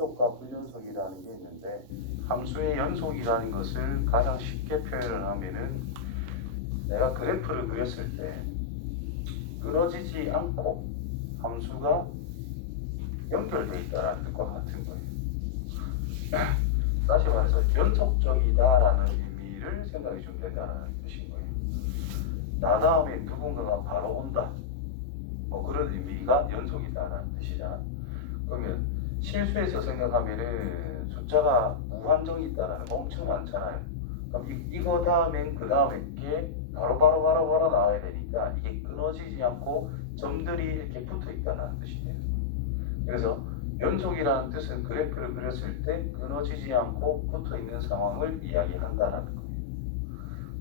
연속과 불연속이라는 게 있는데, 함수의 연속이라는 것을 가장 쉽게 표현을 하면은, 내가 그래프를 그렸을 때 끊어지지 않고 함수가 연결되어 있다는 뜻과 같은 거예요. 다시 말해서 연속적이다라는 의미를 생각해 주면 된다는 뜻인 거예요. 나 다음에 누군가가 바로 온다, 뭐 그런 의미가 연속이다라는 뜻이잖아. 그러면 실수해서 생각하면은 숫자가 무한정이 있다라는 거 엄청 많잖아요. 그럼 이거 다음엔 그 다음에 게 바로 나와야 되니까 이게 끊어지지 않고 점들이 이렇게 붙어 있다는 뜻이 되는 거예요. 그래서 연속이라는 뜻은 그래프를 그렸을 때 끊어지지 않고 붙어 있는 상황을 이야기한다는 거예요.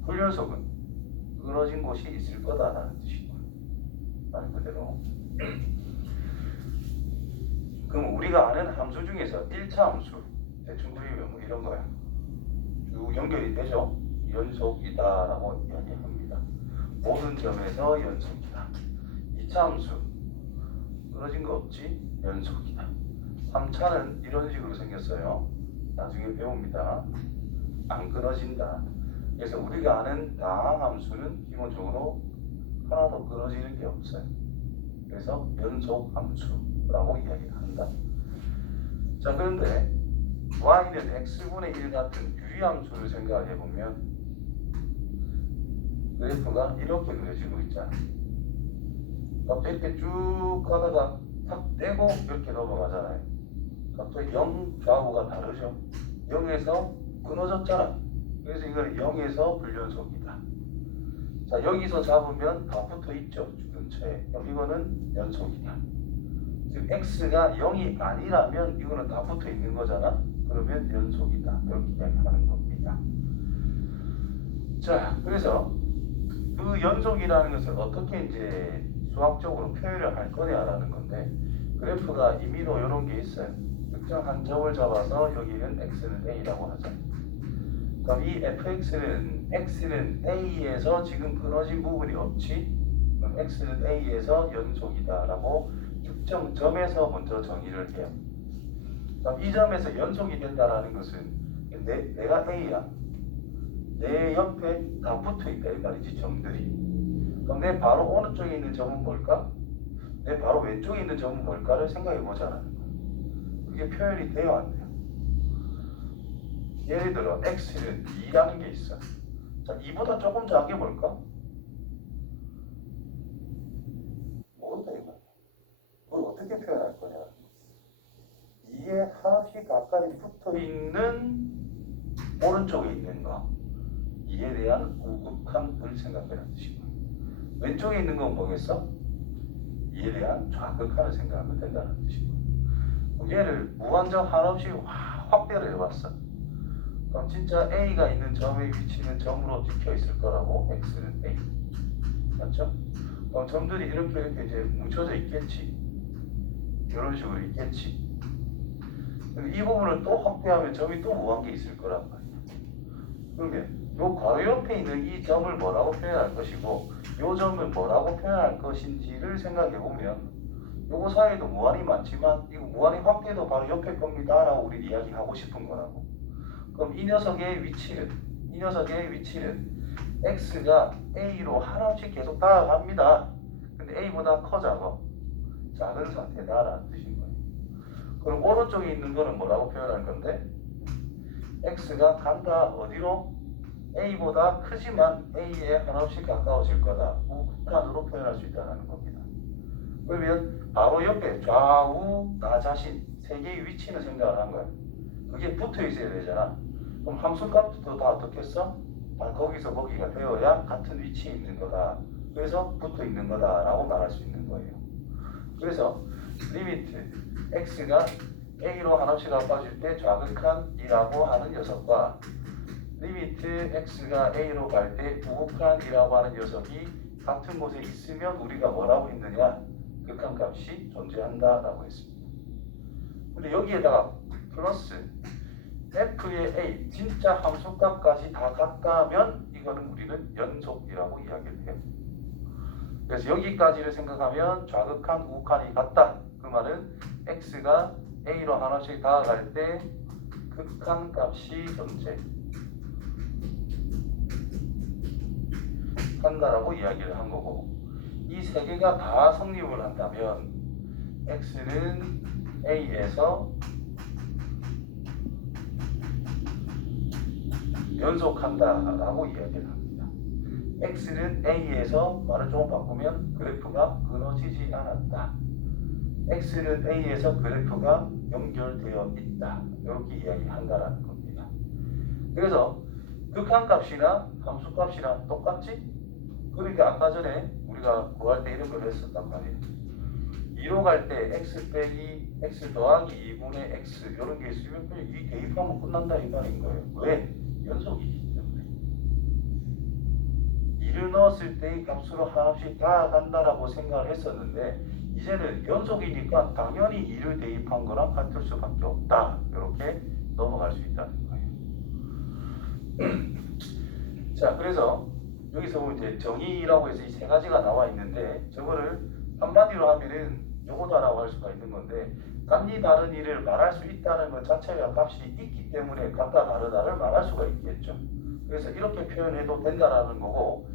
불연속은 끊어진 곳이 있을 거다라는 뜻인 거예요. 말 그대로. 그럼 우리가 아는 함수 중에서 1차 함수, 대충 그리면 뭐 이런 거야. 쭉 연결이 되죠. 연속이다라고 이야기합니다. 모든 점에서 연속이다. 2차 함수, 끊어진 거 없지? 연속이다. 3차는 이런 식으로 생겼어요. 나중에 배웁니다. 안 끊어진다. 그래서 우리가 아는 다항함수는 기본적으로 하나도 끊어지는 게 없어요. 그래서 연속함수라고 이야기를 한다. 자, 그런데 y는 x분의 1 같은 유리함수를 생각해 보면 그래프가 이렇게 그려지고 있잖아요. 갑자기 이렇게 쭉 가다가 탁 떼고 이렇게 넘어가잖아요. 갑자기 0 좌우가 다르죠. 0에서 끊어졌잖아. 그래서 이거는 0에서 불연속이다. 자, 여기서 잡으면 다 붙어 있죠. 근처에. 그럼 이거는 연속이다. 즉 x가 0이 아니라면 이거는 다 붙어 있는 거잖아. 그러면 연속이다. 이렇게 이야기하는 겁니다. 자, 그래서 그 연속이라는 것을 어떻게 이제 수학적으로 표현을 할 거냐라는 건데, 그래프가 임의로 이런 게 있어요. 특정한 점을 잡아서 여기는 x는 a라고 하죠. 그럼 이 fx는 x는 a에서 지금 끊어진 부분이 없지? 그럼 x는 a에서 연속이다라고 특정 점에서 먼저 정의를 해요. 그럼 이 점에서 연속이 된다라는 것은 내가 a야. 내 옆에 다 붙어 있다 이 말이지, 점들이. 그럼 내 바로 오른쪽에 있는 점은 뭘까? 내 바로 왼쪽에 있는 점은 뭘까를 생각해 보자라는 거예요. 그게 표현이 돼요, 안 돼요? 예를 들어 x는 2라는 게 있어. 자, 2보다 조금 작은 게 뭘까? 모른다 이거. 그걸 어떻게 표현할 거냐? 2에 하나씩 가까이 붙어 있는 오른쪽에 있는 거, 이에 대한 우극함을 생각하는 뜻이고, 왼쪽에 있는 건 뭐겠어? 이에 대한 좌극함을 생각하면 된다는 뜻이고. 얘를 무한정 한없이 확대를 해봤어. 그럼 진짜 A가 있는 점의 위치는 점으로 찍혀 있을 거라고. X는 A. 맞죠? 그럼 점들이 이렇게 이제 뭉쳐져 있겠지. 이런 식으로 있겠지. 근데 이 부분을 또 확대하면 점이 또 무한개 있을 거란 말이야. 그러면 요 바로 옆에 있는 이 점을 뭐라고 표현할 것이고, 요 점을 뭐라고 표현할 것인지를 생각해 보면, 요거 사이에도 무한이 많지만 이거 무한의 확대도 바로 옆에 겁니다 라고 우리 이야기하고 싶은 거라고. 그럼 이 녀석의 위치는 x가 a로 한없이 계속 따라갑니다. 근데 a보다 커 작은 상태다 라는 뜻인 거예요. 그럼 오른쪽에 있는 거는 뭐라고 표현할 건데, x가 간다 어디로? a보다 크지만 a에 한없이 가까워질 거다. 우극한으로 표현할 수 있다는 겁니다. 그러면 바로 옆에 좌우 나 자신 세 개의 위치는 생각을 한 거야. 그게 붙어 있어야 되잖아. 그럼 함수값도 다 어떻게 써? 다 거기서 거기가 되어야 같은 위치에 있는 거다. 그래서 붙어 있는 거다라고 말할 수 있는 거예요. 그래서 리미트 x가 a로 한없이 가까워질 때 좌극한 2라고 하는 녀석과 리미트 x가 a로 갈 때 우극한 2라고 하는 녀석이 같은 곳에 있으면 우리가 뭐라고 했느냐? 극한값이 존재한다라고 했습니다. 근데 여기에다가 플러스 f의 a, 진짜 함수값까지 다 같다면 이거는 우리는 연속이라고 이야기를 해요. 그래서 여기까지를 생각하면 좌극한 우극한이 같다. 그 말은 x가 A로 하나씩 다가갈 때 극한값이 존재한다라고 이야기를 한 거고, 이 세 개가 다 성립을 한다면 X는 A에서 연속한다라고 이야기를 합니다. X는 A에서 말을 조금 바꾸면 그래프가 끊어지지 않았다. X는 A에서 그래프가 연결되어 있다. 이렇게 이야기한다라는 겁니다. 그래서 극한값이나 함수값이랑 똑같지? 그러니까 아까 전에 우리가 구할 때 이런 걸 했었단 말이에요. 2로 갈 때 x 빼기 x 더하기 2분의 x 이런 게 있으면 그냥 이 대입하면 끝난다 이 말인 거예요. 왜? 연속이기 때문에. 2를 넣었을 때의 값으로 하나씩 다 간다라고 생각을 했었는데, 이제는 연속이니까 당연히 2를 대입한 거랑 같을 수밖에 없다. 이렇게 넘어갈 수 있다는 거예요. 자, 그래서 여기서 보면 이제 정의라고 해서 이 세 가지가 나와 있는데, 저거를 한마디로 하면은 요거다라고 할 수가 있는 건데, 값이 다른 일을 말할 수 있다는 것 자체가 값이 있기 때문에 값과 다르다를 말할 수가 있겠죠. 그래서 이렇게 표현해도 된다라는 거고,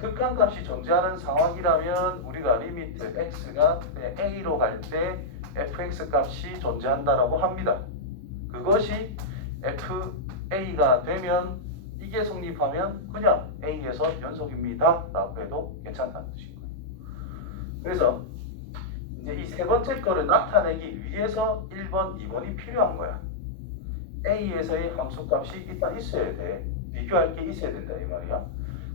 극한값이 존재하는 상황이라면 우리가 리미트 x가 a로 갈 때 fx 값이 존재한다라고 합니다. 그것이 fa가 되면, 이게 성립하면 그냥 a에서 연속입니다 라고 해도 괜찮다는 뜻인 거예요. 그래서 이제 이 세 번째 거를 나타내기 위해서 1번, 2번이 필요한 거야. a에서의 함수값이 일단 있어야 돼. 비교할 게 있어야 된다 이 말이야.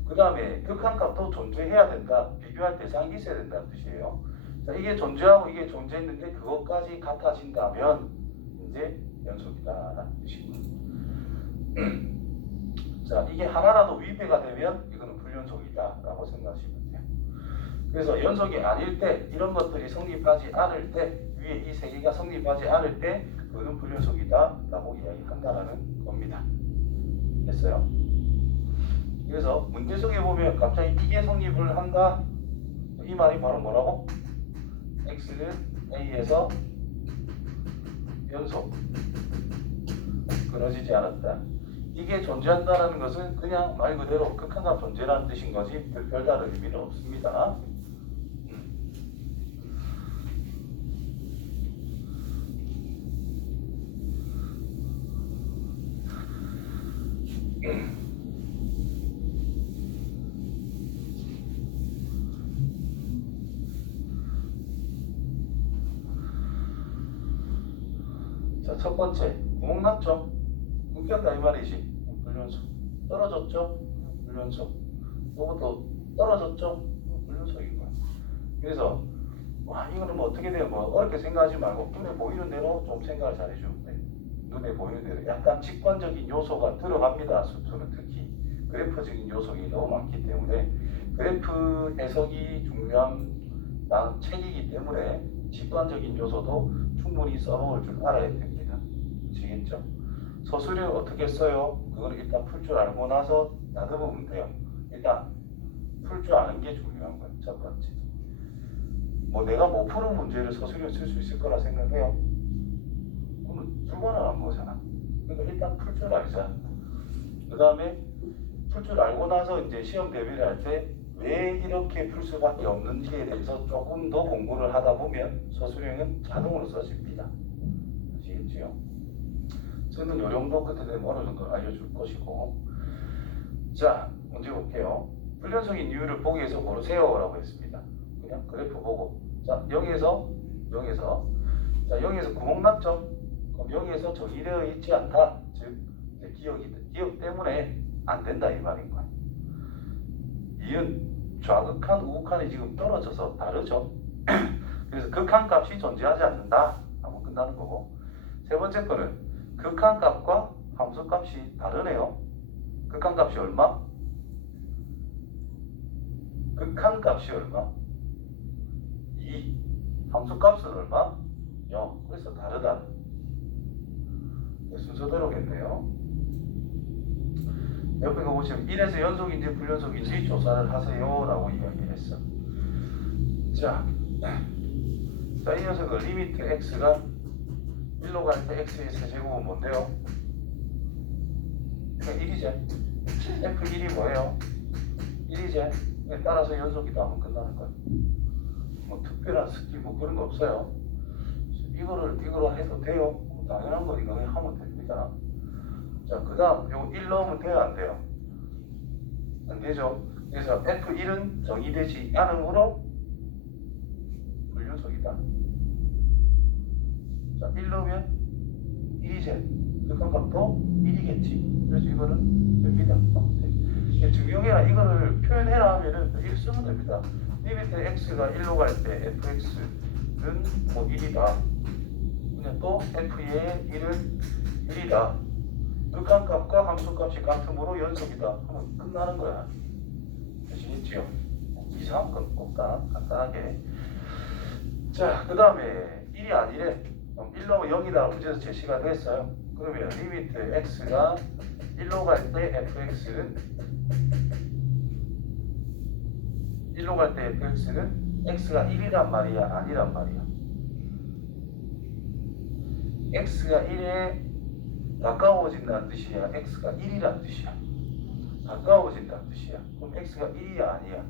그 다음에 극한값도 존재해야 된다. 비교할 대상이 있어야 된다는 뜻이에요. 자, 이게 존재하고 이게 존재했는데 그것까지 같아진다면 이제 연속이다라는 뜻입니다. 자, 이게 하나라도 위배가 되면 이거는 불연속이다라고 생각하시면 돼요. 그래서 연속이 아닐 때, 이런 것들이 성립하지 않을 때, 위에 이 세 개가 성립하지 않을 때 그거는 불연속이다라고 이야기한다라는 겁니다. 됐어요? 그래서 문제 속에 보면 갑자기 이게 성립을 한다. 이 말이 바로 뭐라고? X는 A에서 연속 끊어지지 않았다. 이게 존재한다는 것은 그냥 말 그대로 극한값 존재라는 뜻인 거지 별다른 의미는 없습니다. 자, 첫 번째, 구멍 났죠? 웃겼다 이 말이지. 불연속. 떨어졌죠? 불연속. 이것도 떨어졌죠? 불연속인 거야. 그래서 와, 이거는 뭐 어떻게 돼요? 뭐 어렵게 생각하지 말고 눈에 보이는 대로 좀 생각을 잘해주면 돼. 눈에 보이는 대로 약간 직관적인 요소가 들어갑니다. 수투는 특히 그래프적인 요소가 너무 많기 때문에 그래프 해석이 중요한 책이기 때문에 직관적인 요소도 충분히 써먹을 줄 알아야 됩니다. 아시겠죠? 서술을 어떻게 써요? 그거는 일단 풀 줄 알고 나서 나눠보면 돼요. 일단 풀 줄 아는 게 중요한 거예요. 첫 번째. 뭐 내가 못 푸는 문제를 서술에 쓸 수 있을 거라 생각해요. 그러면 불가능한 거잖아. 그러니까 일단 풀 줄 알자. 그 다음에 풀 줄 알고 나서 이제 시험 대비를 할 때 왜 이렇게 풀 수밖에 없는지에 대해서 조금 더 공부를 하다 보면 서술형은 자동으로 써집니다. 아시겠지요? 쓰는 요령도 그때 되면 어느 정도 알려줄 것이고. 자, 문제 볼게요. 불연속인 이유를 보기 위해서 고르세요 라고 했습니다. 그냥 그래프 보고, 자 0에서 자 0에서 구멍 났죠? 그럼 0에서 정의되어 있지 않다. 즉 기억 때문에 안 된다 이 말인 거야. 이은 좌극한 우극한이 지금 떨어져서 다르죠. 그래서 극한값이 존재하지 않는다 하고 끝나는 거고, 세 번째 거는 극한값과 함수값이 다르네요. 극한값이 얼마? 극한값이 얼마? 2. 함수값은 얼마? 0. 그래서 다르다. 순서대로겠네요. 옆에 거 보시면 1에서 연속인지 불연속인지 조사를 하세요 라고 이야기했어. 자, 이 녀석은 리미트 x가 1로 갈 때 x의 세제곱은 뭔데요? 그냥 1이지. f1이 뭐예요? 1이지. 따라서 연속이다 하면 끝나는 거야. 뭐 특별한 스킬 뭐 그런 거 없어요. 이거로 해도 돼요. 당연한 거니까 그냥 하면 됩니다. 자, 그 다음 요 1 넣으면 돼요, 안 돼요? 안 되죠. 그래서 F1은 정의되지 않으므로 불연속이다. 자, 1 넣으면 1이제 극한값도 1이겠지. 그래서 이거는 됩니다. 증명해라, 이거를 표현해라 하면은 1 쓰면 됩니다. 이 밑에 x가 1로 갈 때 fx는 뭐 1이다. 그냥 또 f의 1은 1이다. 극한값과 함수값이 같으므로 연속이다 하면 끝나는 거야. 아시겠지요? 이상한 건 없다. 간단하게. 자, 그 다음에 1이 아니래. 그럼 1로 0이다 문제에서 제시가 됐어요. 그러면 리미트 x가 1로 갈 때 fx는 1로 갈 때 fx는 x가 1이란 말이야, 아니란 말이야? x가 1에 가까워진다는 뜻이야, x가 1이란 뜻이야? 가까워진다는 뜻이야. 그럼 x가 1이야, 아니야?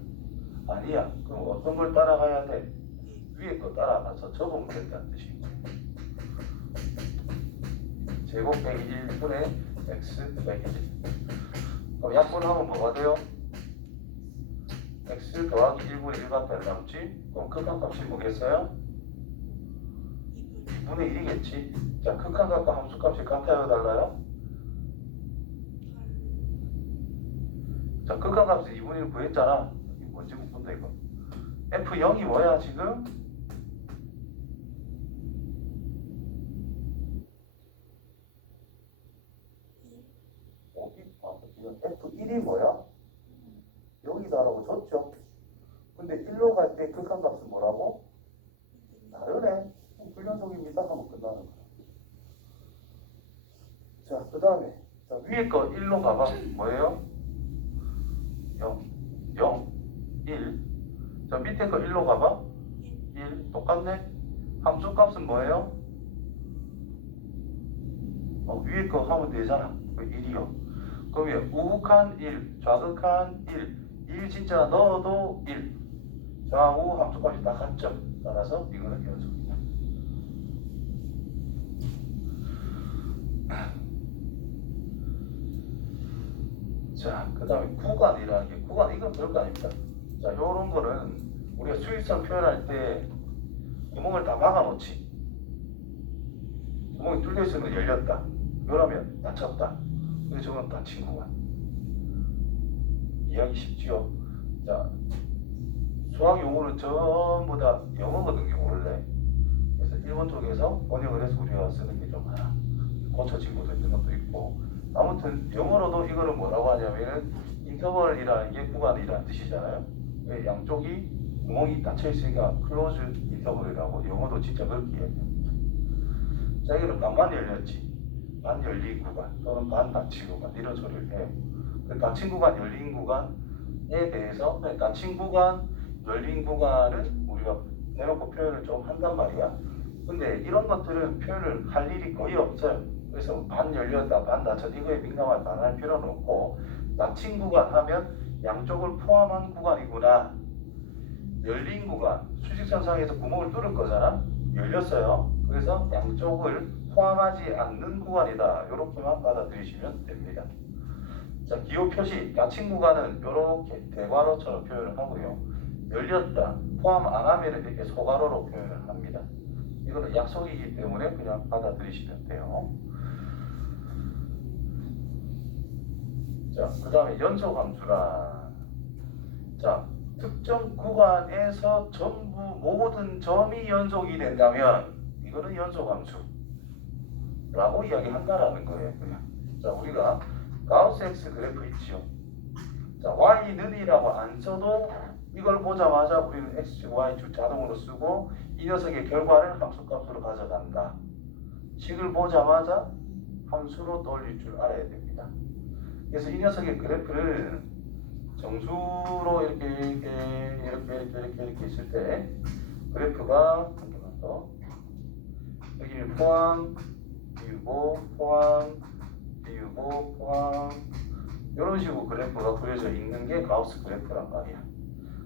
아니야. 그럼 어떤 걸 따라가야 돼? 위에 거 따라가서 적으면 된다는 뜻이야. 제곱 빼기 1분의 x 빼기 1. 그럼 약분하면 뭐가 돼요? x 더하기 1분의 1밖에 남지? 그럼 극한값이 뭐겠어요? 2분의 1이겠지? 자, 극한값과 함수값이 같아요, 달라요? 자, 극한값에서 2분의 1 구했잖아. 이거 뭔지 못 본다, 이거. F0이 뭐야, 지금? F1이 뭐야? 0이다라고 줬죠? 근데 1로 갈 때 극한값은 뭐라고? 다르네. 불연속입니다 하면 끝나는 거야. 자, 그 다음에 위에 거 1로 가봐. 뭐예요? 0, 0, 1. 자, 밑에 거 1로 가봐. 1. 똑같네. 함수값은 뭐예요? 위에 거 하면 되잖아. 1이요. 그러면 우극한 1, 좌극한 1, 1 진짜 넣어도 1. 좌우 함수값이 다 같죠. 따라서 이거는 연속이다. 자, 그 다음에 구간이라는 게, 구간, 이건 별거 아닙니다. 자, 요런 거는 우리가 수익성 표현할 때 구멍을 다 막아놓지. 구멍이 뚫려 있으면 열렸다. 그러면 닫혔다. 근데 저건 닫힌 구간. 이해하기 쉽지요? 자, 수학 용어는 전부 다 영어거든요, 원래. 그래서 일본 쪽에서 번역을 해서 우리가 쓰는 게 좀 많아. 고쳐진 것도 있는 것도 있고. 아무튼 영어로도 이거를 뭐라고 하냐면은 인터벌이라는 게 구간이라는 뜻이잖아요. 양쪽이 구멍이 닫혀 있으니까 클로즈 인터벌이라고 영어도 진짜 그렇게 얘기해요. 자, 이거는 반만 열렸지. 반 열린 구간 또는 반 닫힌 구간 이런 소리를 해요. 그 닫힌 구간, 열린 구간에 대해서 닫힌 구간, 열린 구간은 우리가 대놓고 표현을 좀 한단 말이야. 근데 이런 것들은 표현을 할 일이 거의 없어요. 그래서 반 열렸다, 반 닫혔다 이거에 민감하지 않을 필요는 없고, 닫힌 구간 하면 양쪽을 포함한 구간이구나. 열린 구간, 수직선상에서 구멍을 뚫을 거잖아. 열렸어요. 그래서 양쪽을 포함하지 않는 구간이다. 이렇게만 받아들이시면 됩니다. 자, 기호 표시, 닫힌 구간은 이렇게 대괄호처럼 표현을 하고요. 열렸다, 포함 안 하면 이렇게 소괄호로 표현을 합니다. 이거는 약속이기 때문에 그냥 받아들이시면 돼요. 자, 그 다음에 연속함수라. 자, 특정 구간에서 전부 모든 점이 연속이 된다면 이거는 연속함수라고 이야기한다라는 거예요. 그냥. 자, 우리가 가우스 X 그래프 있죠. 자, Y는 이라고 안 써도 이걸 보자마자 우리는 X축, Y축 자동으로 쓰고 이 녀석의 결과를 함수값으로 가져간다. 식을 보자마자 함수로 돌릴 줄 알아야 됩니다. 그래서 이 녀석의 그래프를 정수로 이렇게 있을 때 그래프가 여기는 포함, 비우고, 포함, 비우고, 포함. 이런 식으로 그래프가 그려져 있는 게 가우스 그래프란 말이야.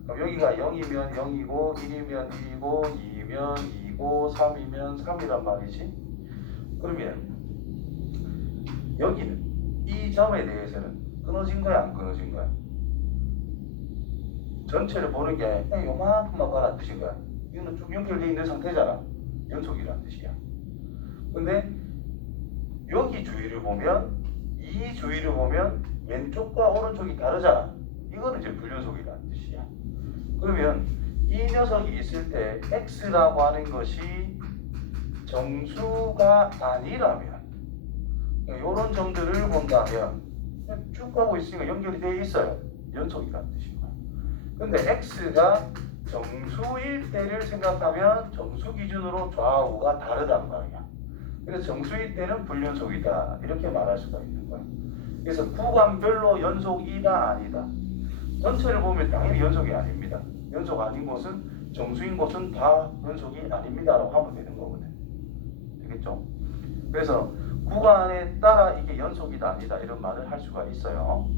그럼 여기가 0이면 0이고, 1이면 1이고, 2이면 2이고, 3이면 3이란 말이지. 그러면 여기는 이 점에 대해서는 끊어진 거야, 안 끊어진 거야? 전체를 보는 게 그냥 요만큼만 봐라는 뜻인 거야. 이거는 쭉 연결되어 있는 상태잖아. 연속이라는 뜻이야. 근데 여기 주위를 보면, 이 주위를 보면 왼쪽과 오른쪽이 다르잖아. 이거는 이제 불연속이라는 뜻이야. 그러면 이 녀석이 있을 때 x라고 하는 것이 정수가 아니라면, 이런 점들을 본다면 쭉 가고 있으니까 연결이 되어 있어요. 연속이라는 뜻인 거야. 근데 x가 정수일 때를 생각하면 정수 기준으로 좌우가 다르단 말이야. 그래서 정수일 때는 불연속이다, 이렇게 말할 수가 있는 거야. 그래서 구간별로 연속이다 아니다, 전체를 보면 당연히 연속이 아닙니다. 연속 아닌 곳은, 정수인 곳은 다 연속이 아닙니다 라고 하면 되는 거거든. 되겠죠? 그래서 구간에 따라 이게 연속이다 아니다 이런 말을 할 수가 있어요.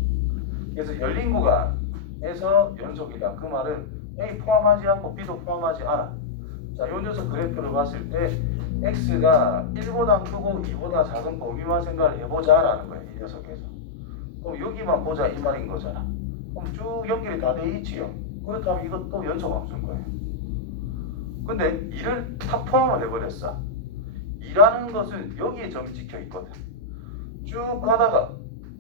그래서 열린 구간에서 연속이다, 그 말은 A 포함하지 않고 B도 포함하지 않아. 자, 이 녀석 그래프를 봤을 때 X가 1보다 크고 2보다 작은 범위만 생각을 해보자 라는 거예요. 이 녀석에서. 그럼 여기만 보자 이 말인 거잖아. 그럼 쭉 연결이 다 돼 있지요. 그렇다면 이것도 연속 함수인 거예요. 근데 2를 다 포함을 해버렸어. 2라는 것은 여기에 점이 찍혀 있거든. 쭉 가다가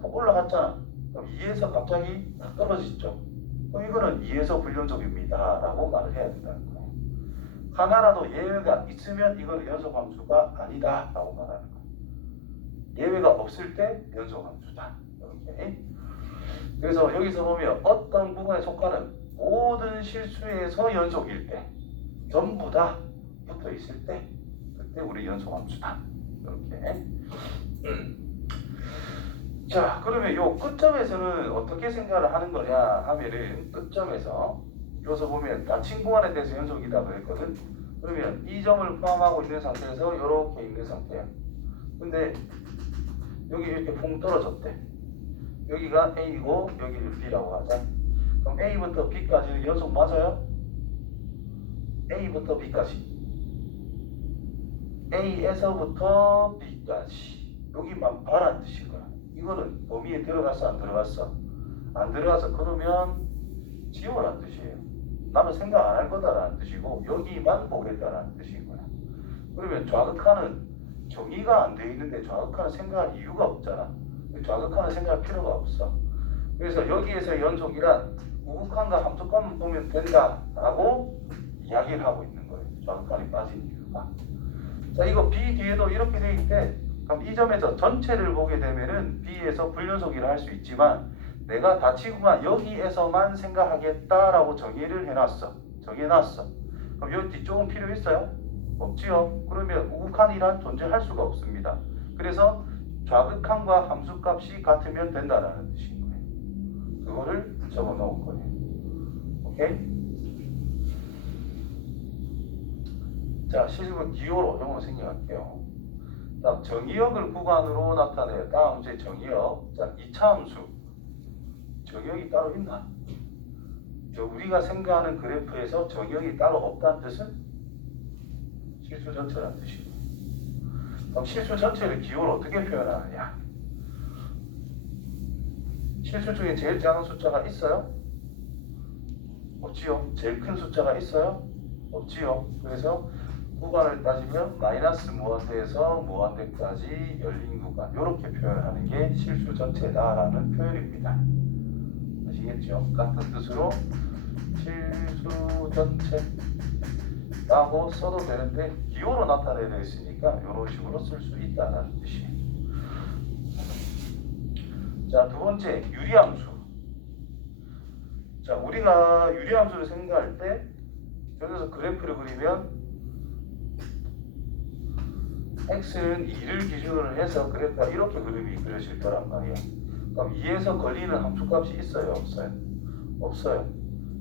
올라갔잖아. 그럼 2에서 갑자기 딱 떨어지죠. 그럼 이거는 2에서 불연속입니다 라고 말을 해야 된다는 거예요. 하나라도 예외가 있으면 이거는 연속함수가 아니다 라고 말하는 거예요. 예외가 없을 때 연속함수다. 이렇게. 그래서 여기서 보면 어떤 구간에 속하는 모든 실수에서 연속일 때, 전부 다 붙어 있을 때, 그때 우리 연속함수다. 이렇게. 자, 그러면 요 끝점에서는 어떻게 생각을 하는 거냐 하면은, 끝점에서 여기서 보면 닫힌 구간에 대해서 연속이다 그랬거든. 그러면 이 점을 포함하고 있는 상태에서 이렇게 있는 상태야. 근데 여기 이렇게 붕 떨어졌대. 여기가 A고 여기를 B라고 하자. 그럼 A부터 B까지는 연속 맞아요? A부터 B까지, A에서부터 B까지, 여기만 봐라는 뜻인 거야. 이거는 범위에 들어갔어 안 들어갔어? 안 들어가서 그러면 지워라는 뜻이에요. 나는 생각 안 할 거다라는 뜻이고 여기만 보겠다라는 뜻인 거야. 그러면 좌극하는 정의가 안 돼 있는데 좌극하는 생각할 이유가 없잖아. 좌극하는 생각할 필요가 없어. 그래서 여기에서 연속이란 우극한과 함수값만 보면 된다라고 이야기를 하고 있는 거예요. 좌극한이 빠진 이유가. 자, 이거 B 뒤에도 이렇게 돼 있대. 그럼 이 점에서 전체를 보게 되면은 B에서 불연속이라 할 수 있지만, 내가 닫히구만 여기에서만 생각하겠다라고 정의를 해놨어. 정해놨어. 그럼 여기 뒤쪽은 필요 있어요? 없지요. 그러면 우극한이란 존재할 수가 없습니다. 그래서 좌극한과 함수값이 같으면 된다라는 뜻인 거예요. 그거를 적어 놓은 거예요. 오케이? 자, 실습은 기호로 영어로 생략할게요. 다음 정의역을 구간으로 나타내요. 다음 이제 정의역. 자, 2차 함수. 정의역이 따로 있나? 우리가 생각하는 그래프에서 정의역이 따로 없다는 뜻은 실수 전체라는 뜻이고. 그럼 실수 전체를 기호로 어떻게 표현하느냐? 실수 중에 제일 작은 숫자가 있어요? 없지요. 제일 큰 숫자가 있어요? 없지요. 그래서 구간을 따지면 마이너스 무한대에서 무한대까지 열린 구간, 이렇게 표현하는 게 실수 전체다라는 표현입니다. 아시겠죠? 같은 뜻으로 실수 전체라고 써도 되는데 기호로 나타내려 있으니까 이런 식으로 쓸 수 있다는 뜻이에요. 자, 두 번째 유리함수. 자, 우리가 유리함수를 생각할 때 여기서 그래프를 그리면 x는 2를 기준으로 해서 그래프가 이렇게 그림이 그려질 거란 말이야. 그럼 2에서 걸리는 함수값이 있어요? 없어요? 없어요.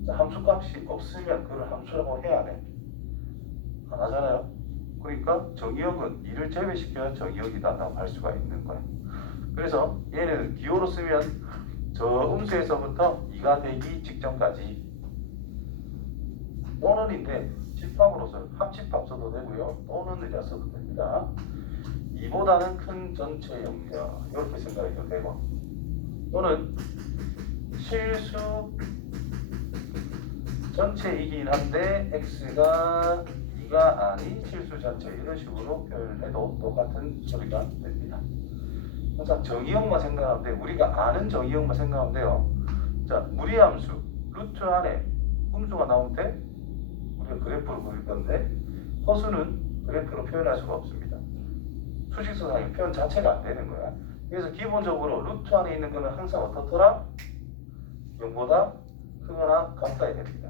자, 함수값이 없으면 그걸 함수라고 해야 돼. 안 하잖아요. 그러니까 정의역은 2를 제외시켜야 정의역이다라고 할 수가 있는 거예요. 그래서 얘는 기호로 쓰면 저 음수에서부터 2가 되기 직전까지 또는인데 집합으로서 합집합 써도 되고요. 또는 의자 써도 됩니다. 2보다는 큰 전체 영역 이렇게 생각해도 되고 또는 실수 전체이긴 한데 x가 2가 아닌 실수 전체 이런 식으로 표현을 해도 똑같은 소리가 됩니다. 항상 정의역만 생각하면 돼요. 우리가 아는 정의역만 생각하면 돼요. 자, 무리함수 루트 안에 음수가 나올 때 우리가 그래프로 그릴 건데 허수는 그래프로 표현할 수가 없습니다. 수식수상의 표현 자체가 안 되는 거야. 그래서 기본적으로 루트 안에 있는 거는 항상 어떻더라? 0보다 크거나 같아야 됩니다.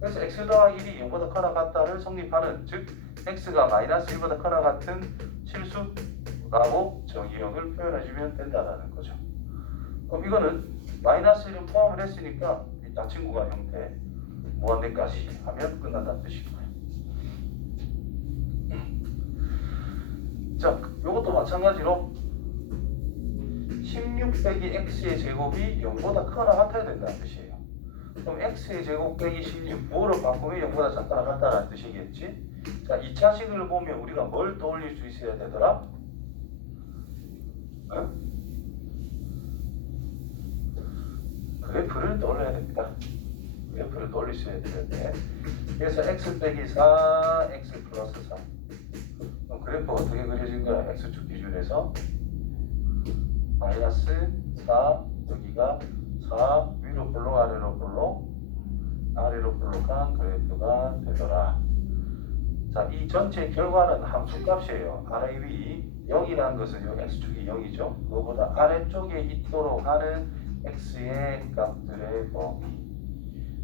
그래서 x 더하기 1이 0보다 크거나 같다를 성립하는 즉 x가 마이너스 1보다 크거나 같은 실수라고 정의역을 표현해주면 된다는 거죠. 그럼 이거는 마이너스 1은 포함을 했으니까 이 닫힌 구간 형태 무한대까지 하면 끝난다는 뜻이고요. 자, 이것도 마찬가지로 16 빼기 x의 제곱이 0보다 크거나 같아야 된다는 뜻이에요. 그럼 x의 제곱 빼기 16 뭐로 바꾸면 0보다 작거나 같다는 뜻이겠지? 자, 2차식을 보면 우리가 뭘 떠올릴 수 있어야 되더라? 어? 그래프를 떠올려야 됩니다. 그래프를 떠올릴 수 있어야 되는데 그래서 x 빼기 4, x 플러스 3 그럼 그래프가 어떻게 그려진 거야? x축 기준에서 마이너스 4 여기가 4 위로 볼록 아래로 볼록 아래로 볼록한 그래프가 되더라. 자, 이 전체 결과는 함수값이에요. 아래 위 0이라는 것은 요 x축이 0이죠. 그거보다 아래쪽에 있도록 하는 x의 값들의 범위.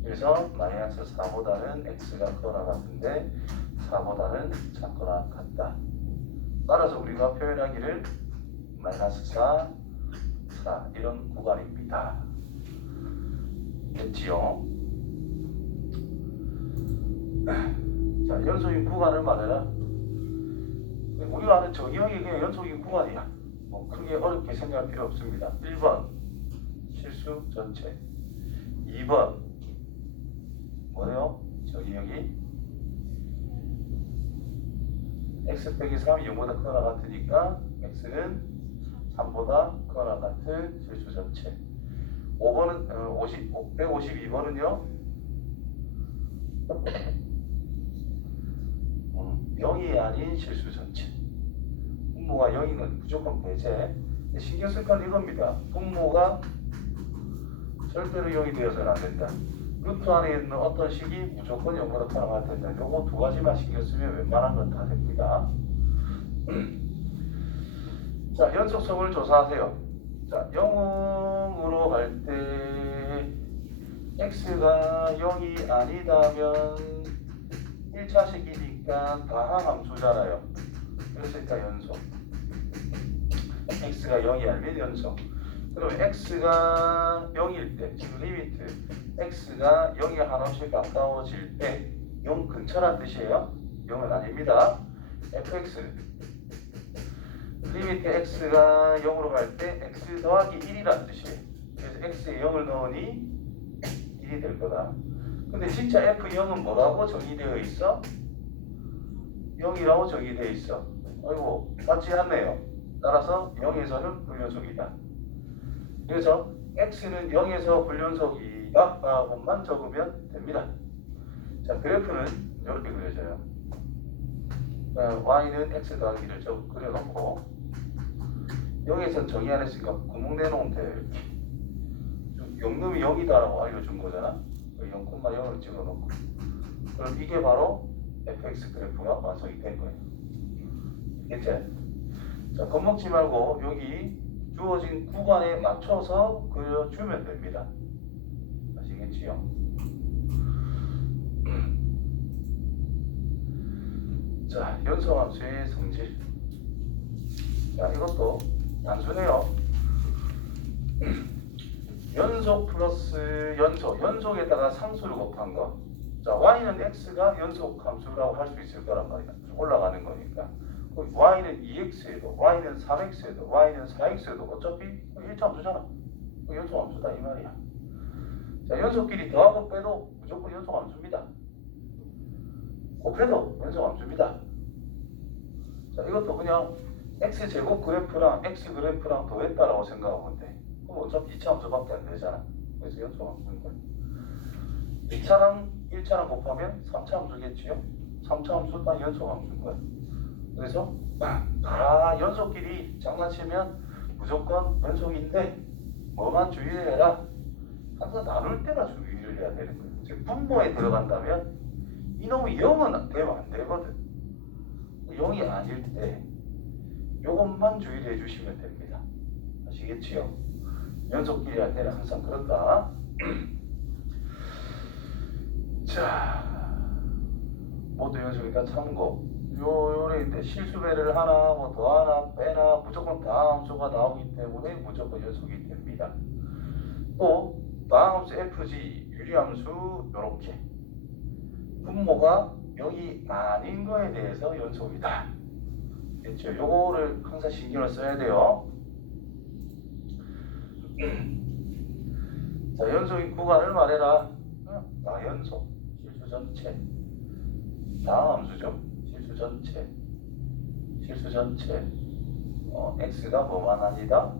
그래서 마이너스 4보다는 x가 크거나 같은데 4보다는 작거나 같다. 따라서 우리가 표현하기를 마이너스 4, 4 이런 구간입니다. 됐지요? 자, 연속인 구간을 말해라. 우리가 아는 정의역이 그냥 연속인 구간이야. 뭐 크게 어렵게 생각할 필요 없습니다. 1번 실수 전체 2번 뭐예요? 정의역이 x 빼기 3이 0보다 크거나 같으니까 x는 3보다 크거나 같은 실수 전체 5번은 152번은요 0이 아닌 실수 전체 분모가 0인 건 무조건 배제. 신경 쓸 건 이겁니다. 분모가 절대로 0이 되어서는 안 된다. 루트 안에 있는 어떤 식이 무조건 0보다 크거나 같아야 된다. 요거 두 가지만 신경 쓰면 웬만한 건 다 됩니다. 자, 연속성을 조사하세요. 자, 0으로 갈 때 x가 0이 아니다면 1차식이니까 다항함수잖아요. 그랬으니까 연속. x가 0이 아니면 연속. 그럼 x가 0일 때, 지금 리미트 x가 0에 한없이 가까워질 때 0 근처란 뜻이에요. 0은 아닙니다. fx 리미트 x가 0으로 갈 때 x 더하기 1이란 뜻이에요. 그래서 x에 0을 넣으니 1이 될 거다. 근데 진짜 f0은 뭐라고 정의되어 있어? 0이라고 정의되어 있어. 아이고, 맞지 않네요. 따라서 0에서는 불연속이다. 그래서 x는 0에서 불연속이다 라고만 적으면 됩니다. 자, 그래프는 이렇게 그려져요. y는 x 더하기 1을 그려놓고 0에서 정의 안 했으니까 구멍 내놓으면 돼요. 이렇게 영놈이 0이다라고 알려준 거잖아. 0,0을 찍어놓고 그럼 이게 바로 fx 그래프가 완성이 된 거예요. 알겠지? 자, 겁먹지 말고 여기 주어진 구간에 맞춰서 그려주면 됩니다. 아시겠지요? 자, 연소함수의 성질. 자, 이것도 단순해요. 연속 플러스 연속, 연속에다가 상수를 곱한 거. 자, y는 x가 연속 함수라고 할 수 있을 거란 말이야. 올라가는 거니까. y는 2x에도, y는 3x에도, y는 4x에도 어차피 일차함수잖아. 연속함수다 이 말이야. 자, 연속끼리 더하고 빼도 무조건 연속함수입니다. 곱해도 연속함수입니다. 자, 이것도 그냥 x제곱 그래프랑 x 그래프랑 더했다라고 생각하면 돼. 그럼 어차피 2차함수밖에 안 되잖아. 그래서 연속함수인 거야. 2차랑 1차랑 곱하면 3차함수겠지요? 3차함수 다 연속함수인 거야. 그래서 다 연속끼리 장난치면 무조건 연속인데 뭐만 주의를 해라. 항상 나눌 때가 주의를 해야 되는 거예요. 즉 분모에 들어간다면 이놈이 0은 되면 안 되거든. 0이 아닐 때 요것만 주의를 해주시면 됩니다. 아시겠지요? 연속끼리 할 때는 항상 그렇다. 자, 모두 연속이니까 참고. 요래 이제 실수배를 하나 뭐 더하나 빼나 무조건 다음 함수가 나오기 때문에 무조건 연속이 됩니다. 또 다음 함수 fg 유리함수 요렇게 분모가 0이 아닌 거에 대해서 연속이다. 됐죠? 요거를 항상 신경을 써야 돼요. 자, 연속인 구간을 말해라. 연속 실수 전체 다음 함수죠. 실수 전체 x가 뭐만 아니다?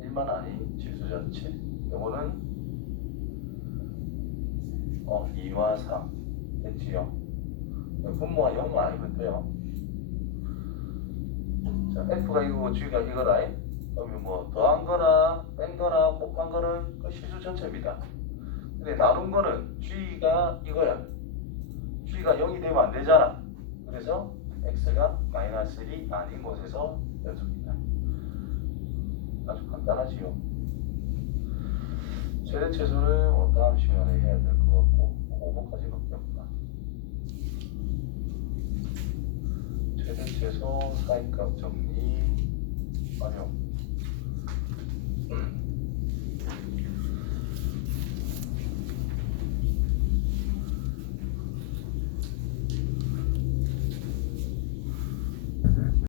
1만 아닌 실수 전체. 요거는 2와 3 됐지요? 분모가 0만 아니면 돼요. 자, f가 이거고 g가 이거라. 그러면 뭐 더한 거나 뺀 거나 곱한 거는 그 실수 전체입니다. 근데 나눈 거는 g가 이거야. g가 0이 되면 안 되잖아. 그래서 x가 -1이 아닌 곳에서 연속이다. 아주 간단하지요. 최대 최소는 다음 시간에 해야 될 것 같고 5번까지밖에 없다. 최대 최소 사이값 정리 활용.